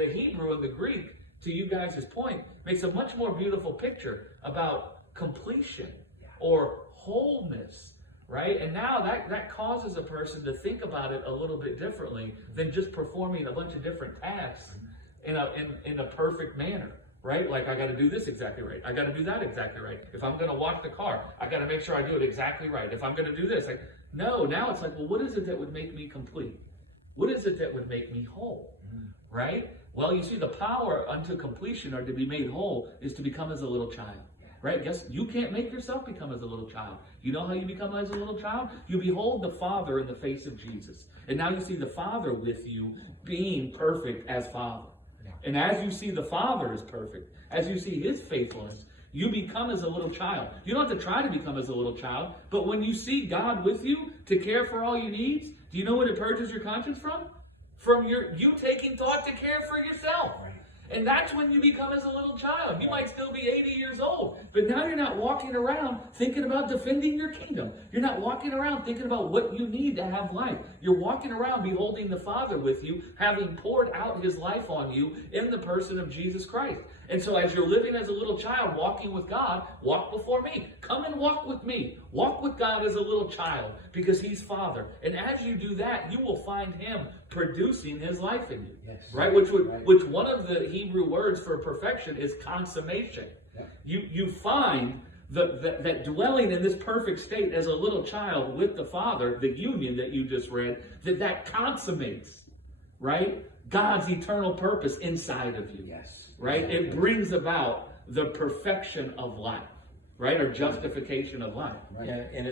the Hebrew and the Greek, to you guys' point, makes a much more beautiful picture about completion or wholeness, right? And now that causes a person to think about it a little bit differently than just performing a bunch of different tasks in a perfect manner, right? Like, I got to do this exactly right. I got to do that exactly right. If I'm going to wash the car, I got to make sure I do it exactly right. If I'm going to do this, no, now it's like, well, what is it that would make me complete? What is it that would make me whole, right? Well, you see, the power unto completion or to be made whole is to become as a little child, right? Guess you can't make yourself become as a little child. You know how you become as a little child? You behold the Father in the face of Jesus. And now you see the Father with you being perfect as Father. And as you see the Father is perfect, as you see his faithfulness, you become as a little child. You don't have to try to become as a little child, but when you see God with you to care for all your needs, do you know what it purges your conscience from? From you taking thought to care for yourself. And that's when you become as a little child. You might still be 80 years old, but now you're not walking around thinking about defending your kingdom. You're not walking around thinking about what you need to have life. You're walking around beholding the Father with you, having poured out his life on you in the person of Jesus Christ. And so as you're living as a little child, walking with God, walk before me. Come and walk with me. Walk with God as a little child because he's Father. And as you do that, you will find him producing his life in you. Yes. Right? Which one of the Hebrew words for perfection is consummation. Yeah. You find that dwelling in this perfect state as a little child with the Father, the union that you just read, that consummates, right? God's eternal purpose inside of you. Yes. Right? It brings about the perfection of life, right? Or justification of life. Right. Yeah, and it's